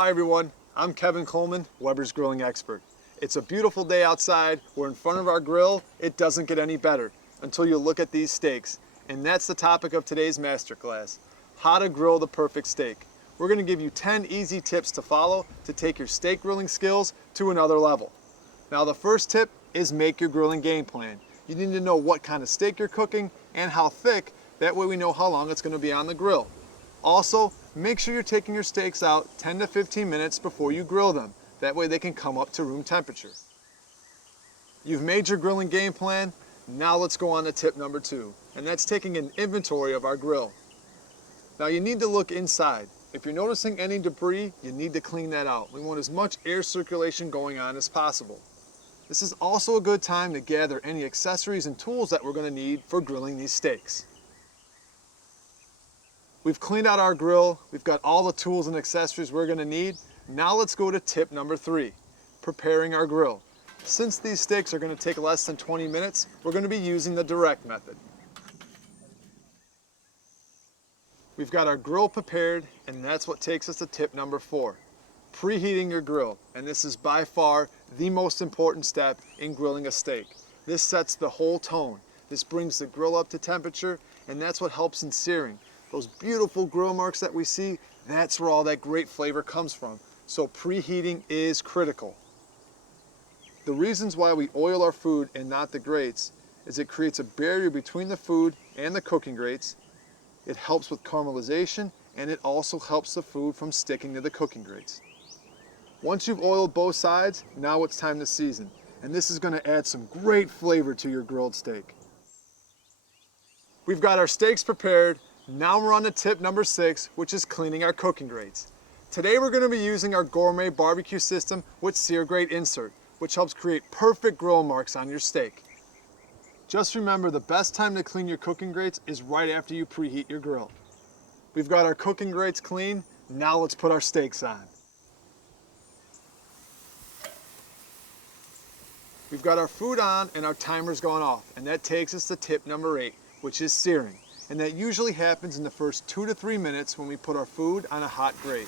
Hi everyone, I'm Kevin Coleman, Weber's grilling expert. It's a beautiful day outside. We're in front of our grill. It doesn't get any better until you look at these steaks. And that's the topic of today's masterclass, how to grill the perfect steak. We're gonna give you 10 easy tips to follow to take your steak grilling skills to another level. Now the first tip is make your grilling game plan. You need to know what kind of steak you're cooking and how thick. That way we know how long it's gonna be on the grill. Also, make sure you're taking your steaks out 10 to 15 minutes before you grill them. That way they can come up to room temperature. You've made your grilling game plan. Now let's go on to tip number 2, and that's taking an inventory of our grill. Now you need to look inside. If you're noticing any debris, you need to clean that out. We want as much air circulation going on as possible. This is also a good time to gather any accessories and tools that we're going to need for grilling these steaks. We've cleaned out our grill. We've got all the tools and accessories we're going to need. Now let's go to tip number 3, preparing our grill. Since these steaks are going to take less than 20 minutes, we're going to be using the direct method. We've got our grill prepared, and that's what takes us to tip number 4, preheating your grill. And this is by far the most important step in grilling a steak. This sets the whole tone. This brings the grill up to temperature, and that's what helps in searing. Those beautiful grill marks that we see, that's where all that great flavor comes from. So preheating is critical. The reasons why we oil our food and not the grates is it creates a barrier between the food and the cooking grates. It helps with caramelization, and it also helps the food from sticking to the cooking grates. Once you've oiled both sides, now it's time to season. And this is going to add some great flavor to your grilled steak. We've got our steaks prepared. Now we're on to tip number 6, which is cleaning our cooking grates. Today we're going to be using our gourmet barbecue system with sear grate insert, which helps create perfect grill marks on your steak. Just remember, the best time to clean your cooking grates is right after you preheat your grill. We've got our cooking grates clean. Now let's put our steaks on. We've got our food on and our timer's gone off, and that takes us to tip number 8, which is searing. And that usually happens in the first 2 to 3 minutes when we put our food on a hot grate.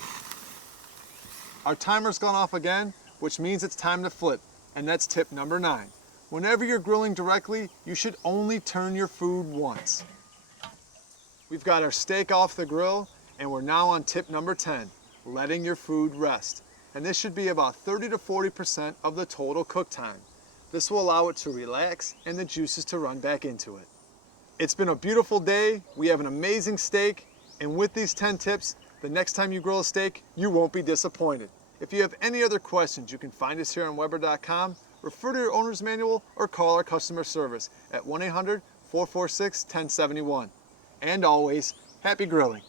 Our timer's gone off again, which means it's time to flip, and that's tip number 9. Whenever you're grilling directly, you should only turn your food once. We've got our steak off the grill, and we're now on tip number 10, letting your food rest. And this should be about 30 to 40% of the total cook time. This will allow it to relax and the juices to run back into it. It's been a beautiful day. We have an amazing steak, and with these 10 tips, the next time you grill a steak, you won't be disappointed. If you have any other questions, you can find us here on Weber.com, refer to your owner's manual, or call our customer service at 1-800-446-1071. And always, happy grilling.